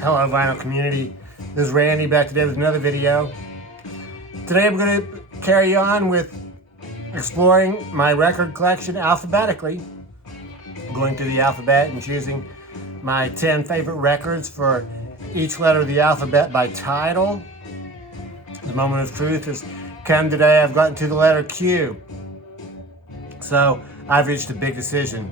Hello vinyl community, this is Randy back today with another video. Today I'm going to carry on with exploring my record collection alphabetically. Going through the alphabet and choosing my 10 favorite records for each letter of the alphabet by title. The moment of truth has come today. I've gotten to the letter Q. So I've reached a big decision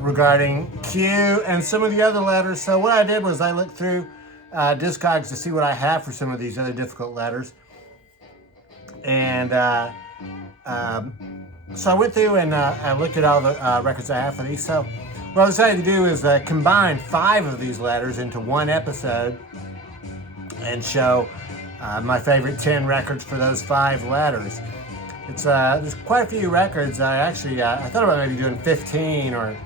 regarding Q and some of the other letters. So what I did was I looked through Discogs to see what I have for some of these other difficult letters. And so I went through and I looked at all the records I have for these. So what I decided to do is combine 5 of these letters into one episode and show my favorite 10 records for those 5 letters. It's there's quite a few records. I thought about maybe doing 15 or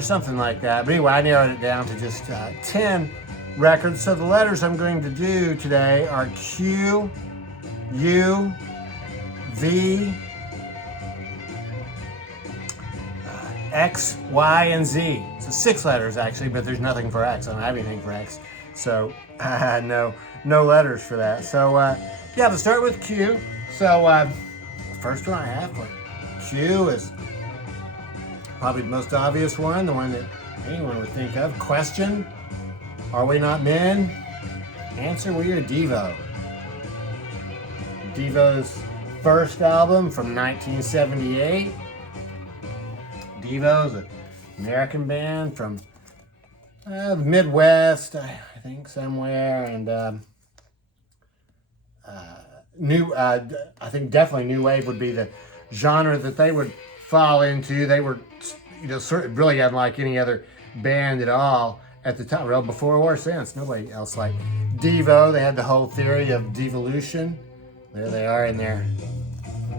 something like that. But anyway, I narrowed it down to just 10 records. So the letters I'm going to do today are Q, U, V, X, Y, and Z. So 6 letters actually, but there's nothing for X. I don't have anything for X. So no letters for that. So yeah, let's start with Q. So first one I have for Q is probably the most obvious one, the one that anyone would think of. Question, Are We Not Men? Answer, We Are Devo. Devo's first album from 1978. Devo's an American band from the Midwest, I think somewhere, and I think definitely new wave would be the genre that they would fall into. They were, sort of really unlike any other band at all at the time, well, before or since. Nobody else like Devo. They had the whole theory of devolution. There they are in their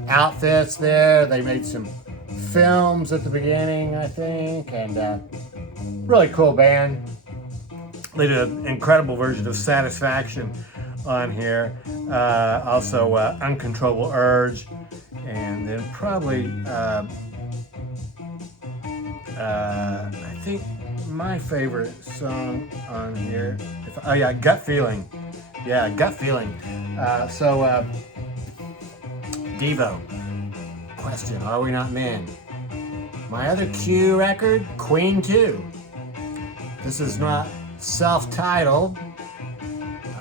outfits there. They made some films at the beginning, I think, and really cool band. They did an incredible version of Satisfaction on here. Also Uncontrollable Urge, and then probably I think my favorite song on here, Gut Feeling. Yeah, Gut Feeling. Devo. Question, Are We Not Men? My other Q record, Queen 2. This is not self-titled.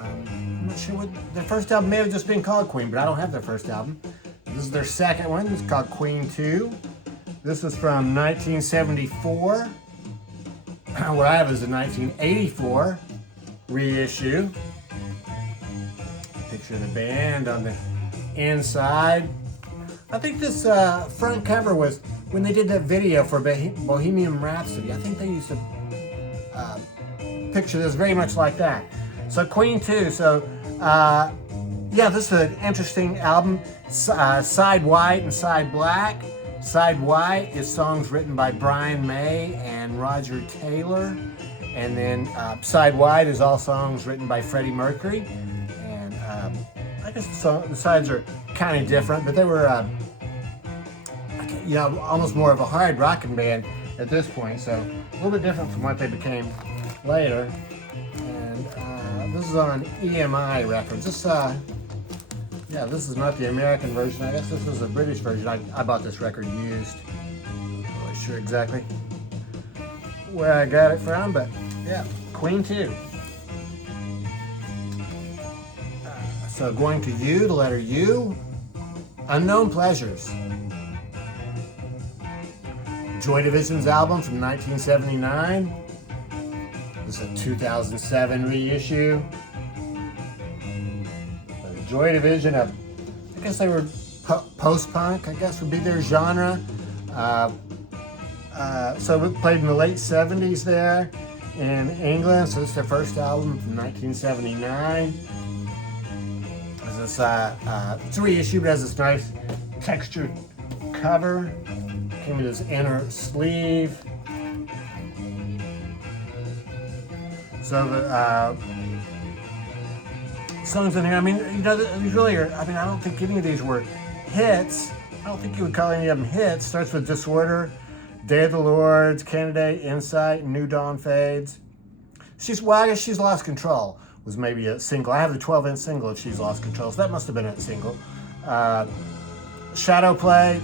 I'm not sure what their first album may have just been called Queen, but I don't have their first album. This is their second one. It's called Queen 2. This was from 1974. What I have is a 1984 reissue. Picture of the band on the inside. I think this front cover was when they did that video for Bohemian Rhapsody. I think they used to picture this very much like that. So Queen 2. So yeah, this is an interesting album. Side white and side black. Side white is songs written by Brian May and Roger Taylor. And then side white is all songs written by Freddie Mercury. And I guess the sides are kind of different, but they were almost more of a hard rocking band at this point. So a little bit different from what they became later. And this is on EMI Records. This is not the American version. I guess this was a British version. I bought this record used. Not really sure exactly where I got it from, but yeah, Queen 2. So going to U, the letter U, Unknown Pleasures. Joy Division's album from 1979. This is a 2007 reissue. Joy Division, I guess they were post-punk, I guess would be their genre. So it played in the late 70s there in England. So this is their first album from 1979. It's a reissue, but it has this nice textured cover. Came with this inner sleeve. So the songs in here, these really are, I don't think any of these were hits. I don't think you would call any of them hits. Starts with Disorder, Day of the Lords, Candidate, Insight, New Dawn Fades. Well, I guess She's Lost Control was maybe a single. I have the 12-inch single of She's Lost Control, so that must have been a single. Shadow Play,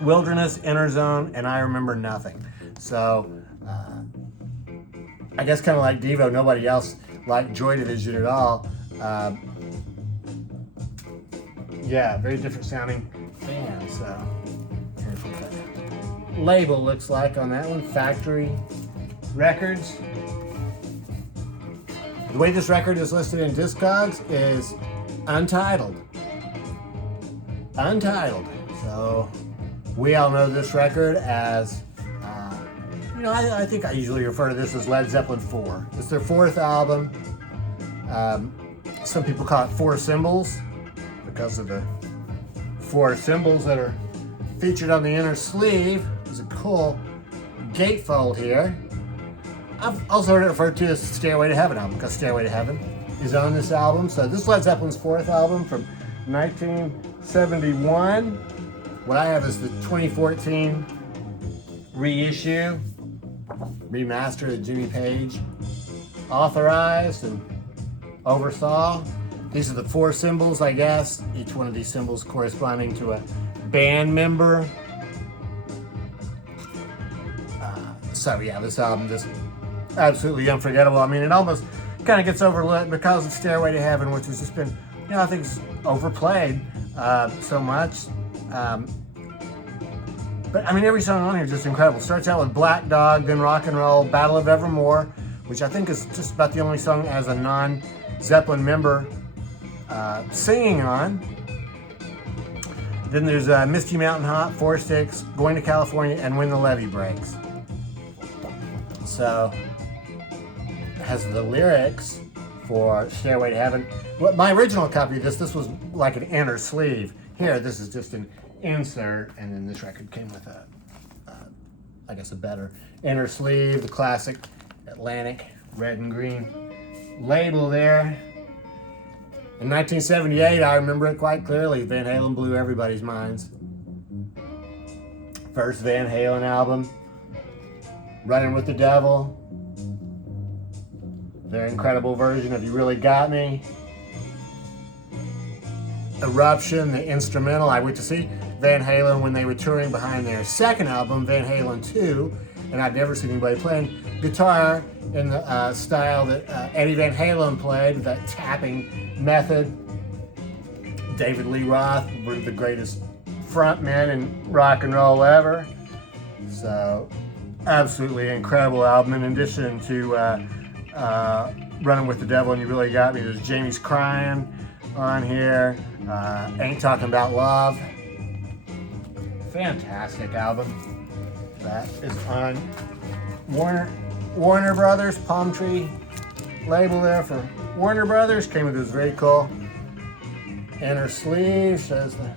Wilderness, Inner Zone, and I Remember Nothing. So, I guess kind of like Devo, nobody else liked Joy Division at all. Yeah, very different sounding band. So, here's what the label looks like on that one. Factory Records. The way this record is listed in Discogs is Untitled. Untitled. So, we all know this record as, I think I usually refer to this as Led Zeppelin 4. It's their 4th album. Some people call it 4 Symbols because of the 4 symbols that are featured on the inner sleeve. There's a cool gatefold here. I've also heard it referred to as the Stairway to Heaven album because Stairway to Heaven is on this album. So this is Led Zeppelin's 4th album from 1971. What I have is the 2014 reissue, remaster that Jimmy Page authorized and oversaw. These are the 4 symbols, I guess. Each one of these symbols corresponding to a band member. So yeah, this album just absolutely unforgettable. I mean, it almost kind of gets overlooked because of Stairway to Heaven, which has just been, I think it's overplayed so much. But I mean, every song on here is just incredible. Starts out with Black Dog, then Rock and Roll, Battle of Evermore, which I think is just about the only song as a non-Zeppelin member singing on. Then there's Misty Mountain Hot, Four Sticks, Going to California, and When the Levee Breaks. So, it has the lyrics for Stairway to Heaven. My original copy of this was like an inner sleeve. Here, this is just an insert, and then this record came with I guess a better inner sleeve, the classic Atlantic red and green label there. In 1978, I remember it quite clearly. Van Halen blew everybody's minds. First Van Halen album, Running with the Devil. Their incredible version of You Really Got Me. Eruption, the instrumental. I went to see Van Halen when they were touring behind their second album, Van Halen 2, and I've never seen anybody playing guitar in the style that Eddie Van Halen played, with that tapping method. David Lee Roth, one of the greatest frontmen in rock and roll ever. So, absolutely incredible album. In addition to Running with the Devil and You Really Got Me, there's Jamie's Crying on here. Ain't Talking About Love. Fantastic album. That is on Warner Brothers, Palm Tree label there for Warner Brothers. Came with this very cool inner sleeve. Shows the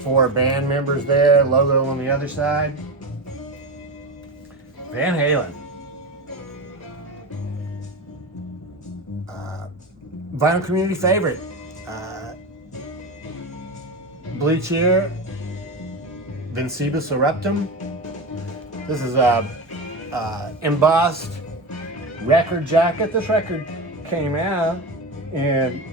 4 band members there. Logo on the other side. Van Halen. Vinyl community favorite. Blue Cheer, Vincebus Eruptum. This is a embossed record jacket. This record came out in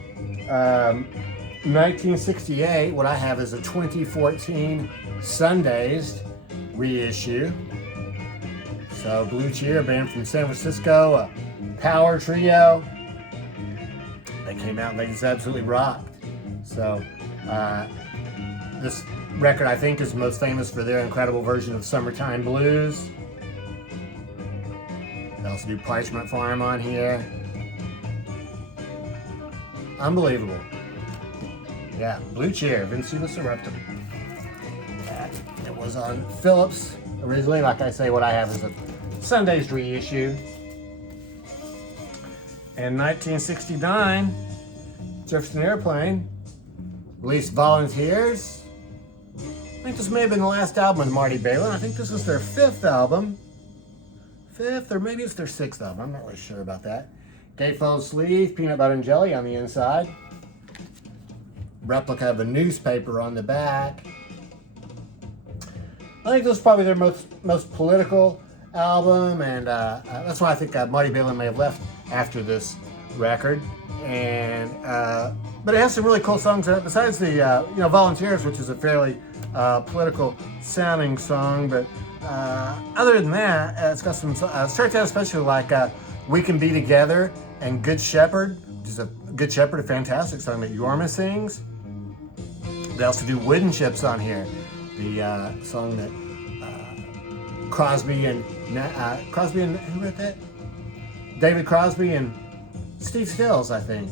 1968. What I have is a 2014 Sundays reissue. So Blue Cheer, a band from San Francisco, a power trio. They came out and they just absolutely rocked. So this record, I think, is most famous for their incredible version of Summertime Blues. They also do Parchment Farm on here. Unbelievable. Yeah, Blue Cheer, Vincebus Eruptum. It was on Philips originally. Like I say, what I have is a Sunday's reissue. In 1969, Jefferson Airplane released Volunteers. I think this may have been the last album with Marty Balin. I think this was their 5th album. 5th, or maybe it's their 6th album. I'm not really sure about that. Gatefold sleeve, peanut butter and jelly on the inside. Replica of a newspaper on the back. I think this is probably their most political album, and that's why I think Marty Balin may have left after this record. And but it has some really cool songs in it, besides the Volunteers, which is a fairly political sounding song. But other than that, it's got some starts out especially like We Can Be Together and Good Shepherd, which is a Good Shepherd, a fantastic song that Yorma sings. They also do Wooden Ships on here, the song that Crosby and who wrote that? David Crosby and Steve Stills, I think.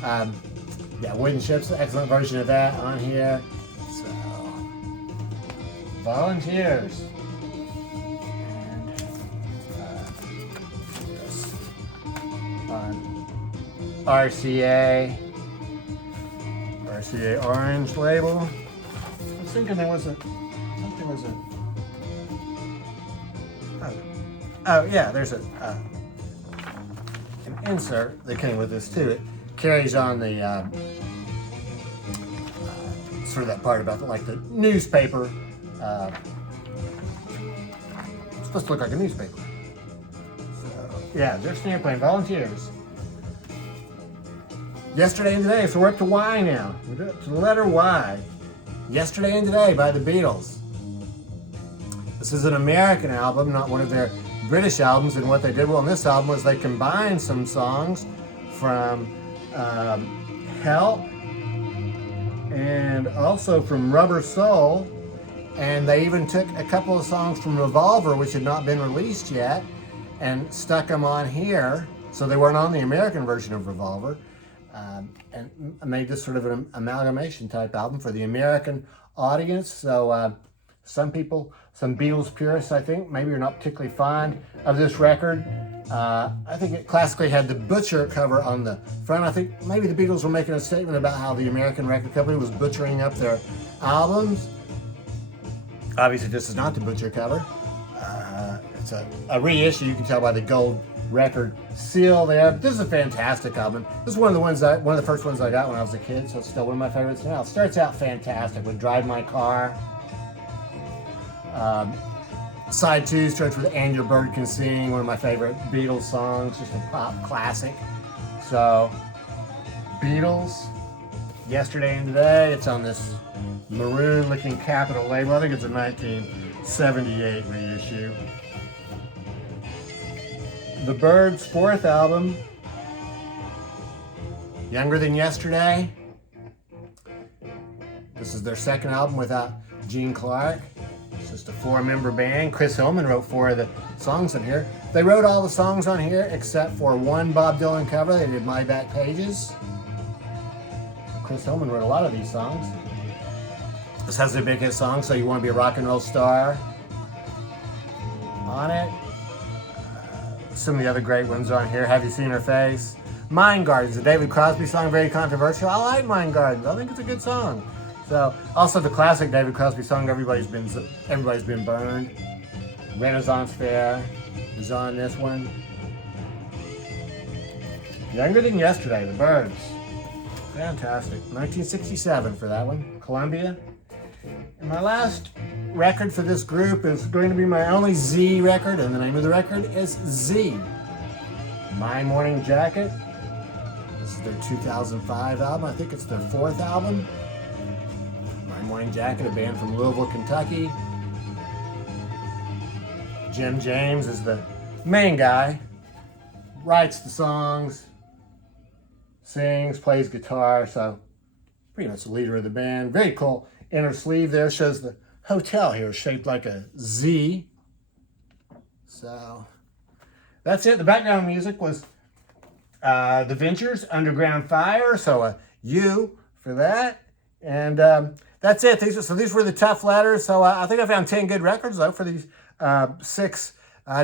Yeah, Wooden Ships, excellent version of that on here. So, Volunteers. And on RCA orange label. I was thinking there was something was a. Oh yeah, there's an insert that came with this too. It carries on the sort of that part about the newspaper. It's supposed to look like a newspaper. So yeah, Jefferson Airplane, Volunteers. Yesterday and Today, so we're up to Y now. We're up to the letter Y. Yesterday and Today by the Beatles. This is an American album, not one of their British albums, and what they did well on this album was they combined some songs from Help and also from Rubber Soul, and they even took a couple of songs from Revolver, which had not been released yet, and stuck them on here, so they weren't on the American version of Revolver. And made this sort of an amalgamation type album for the American audience. So some people, some Beatles purists, I think, maybe are not particularly fond of this record. I think it classically had the Butcher cover on the front. I think maybe the Beatles were making a statement about how the American record company was butchering up their albums. Obviously, this is not the Butcher cover. It's a reissue. You can tell by the gold record seal there. But this is a fantastic album. This is one of the first ones I got when I was a kid, so it's still one of my favorites now. It starts out fantastic with Drive My Car. Side 2 starts with And Your Bird Can Sing, one of my favorite Beatles songs, just a pop classic. So, Beatles, Yesterday and Today. It's on this maroon looking Capitol label. I think it's a 1978 reissue. The Byrds' fourth album, Younger Than Yesterday. This is their second album without Gene Clark. It's just a 4-member band. Chris Hillman wrote 4 of the songs on here. They wrote all the songs on here except for one Bob Dylan cover. They did My Back Pages. Chris Hillman wrote a lot of these songs. This has their big hit song, So You Want to Be a Rock and Roll Star, on it. Some of the other great ones on here. Have You Seen Her Face? Mind Gardens, a David Crosby song, very controversial. I like Mind Gardens. I think it's a good song. So, also the classic David Crosby song, Everybody's Been Burned. Renaissance Fair is on this one. Younger Than Yesterday, the Byrds. Fantastic. 1967 for that one. Columbia. And my last record for this group is going to be my only Z record, and the name of the record is Z. My Morning Jacket. This is their 2005 album. I think it's their 4th album. My Morning Jacket, a band from Louisville, Kentucky. Jim James is the main guy. Writes the songs, sings, plays guitar, so pretty much the leader of the band. Very cool inner sleeve there. Shows the hotel here shaped like a Z. So that's it. The background music was The Ventures, Underground Fire. So a U for that. And that's it. These were the tough letters. So I think I found 10 good records though for these 6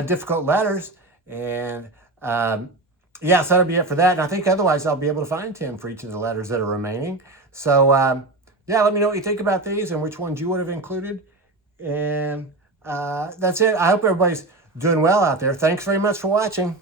difficult letters. And yeah, so that'll be it for that. And I think otherwise I'll be able to find 10 for each of the letters that are remaining. So yeah, let me know what you think about these and which ones you would have included. And that's it. I hope everybody's doing well out there. Thanks very much for watching.